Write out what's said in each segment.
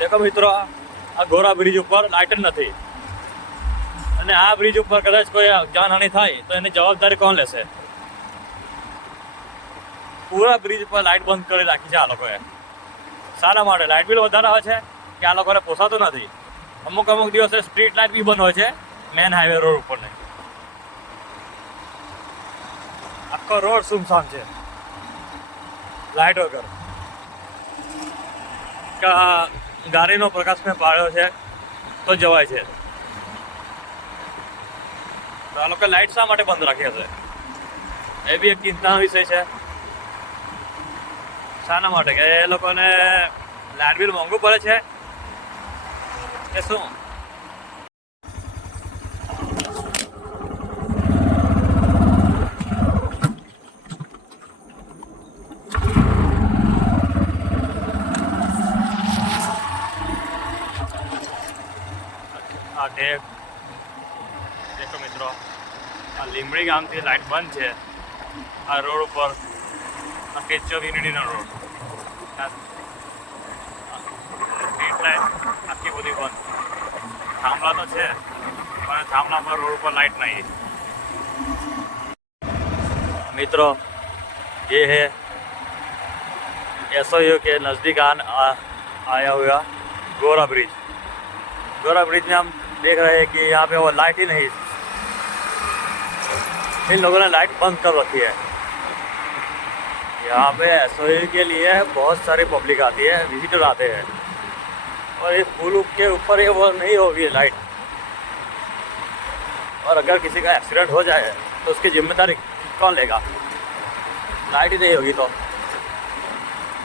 દેખો મિત્રો, આ ગોરા બ્રિજ ઉપર લાઇટ જ નથી અને આ બ્રિજ ઉપર કદાચ કોઈ જાનહાનિ થાય તો એની જવાબદારી કોણ લેશે? પૂરા બ્રિજ પર લાઇટ બંધ કરી રાખી છે આ લોકોએ. શાના માટે? લાઇટ બિલ વધારે આવે છે કે આ લોકોને પોસાતું નથી? અમુક દિવસે સ્ટ્રીટ લાઇટ બી બંધ હોય છે મેન હાઈવે રોડ ઉપર નહીં. આખો રોડ સુમસામ છે લાઇટ વગર. ગાડીનો પ્રકાશ મેં પાડ્યો છે તો જવાય છે. તો આ લોકો લાઇટ શા માટે બંધ રાખી હશે? એ બી એક ચિંતાનો વિષય છે. શાના માટે? કે એ લોકોને લાઇટ બિલ મોંઘું પડે છે કે શું? દેખો મિત્રો, આ લીંબડી ગામથી લાઇટ બંધ છે. આ રોડ ઉપર આ સ્ટેચ્યુ ઓફ યુનિટીનો રોડ, સ્ટ્રીટ લાઇટ આખી બધી બંધ. થાંભલા તો છે પણ થાંભલા પર રોડ ઉપર લાइट नहीं है. मित्रों, ये है एसओयू के नज़दीक आया हुआ गोरा ब्रिज. गोरा ब्रिज में हम देख रहे हैं कि यहाँ पे वो लाइट ही नहीं, इन लोगों ने लाइट बंद कर रखी है. यहाँ पे एसओयू के लिए बहुत सारी पब्लिक आती है, विजिटर आते हैं और इस पुल के ऊपर ये वो नहीं होगी लाइट. और अगर किसी का एक्सीडेंट हो जाए तो उसकी जिम्मेदारी कौन लेगा? लाइट ही नहीं होगी तो.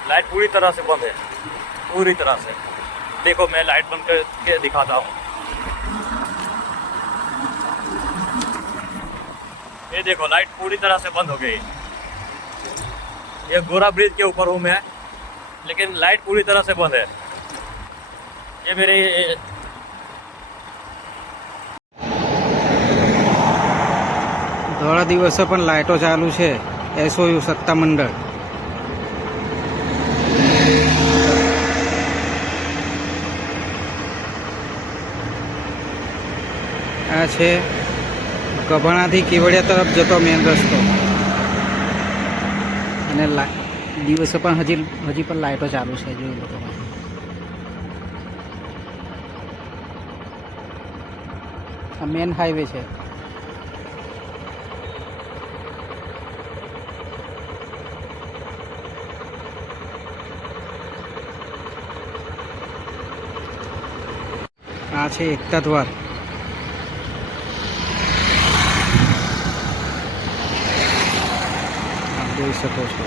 लाइट पूरी तरह से बंद है, पूरी तरह से. देखो मैं लाइट बंद करके दिखाता हूँ. ये देखो लाइट पूरी तरह से बंद हो गई. ये गोरा ब्रिज के ऊपर हूँ मैं, लेकिन लाइट पूरी तरह से बंद है. ये मेरे થોડા દિવસો પણ લાઇટો ચાલુ છે. એસઓયુ સત્તા મંડળ. આ છે કભાણાથી કેવડિયા તરફ જતો મેન રસ્તો અને દિવસે પણ હજી પણ લાઇટો ચાલુ છે. જોઈ લો તમે. આ મેન હાઈવે છે. આ છે એકતા દ્વાર. આપ જોઈ શકો છો.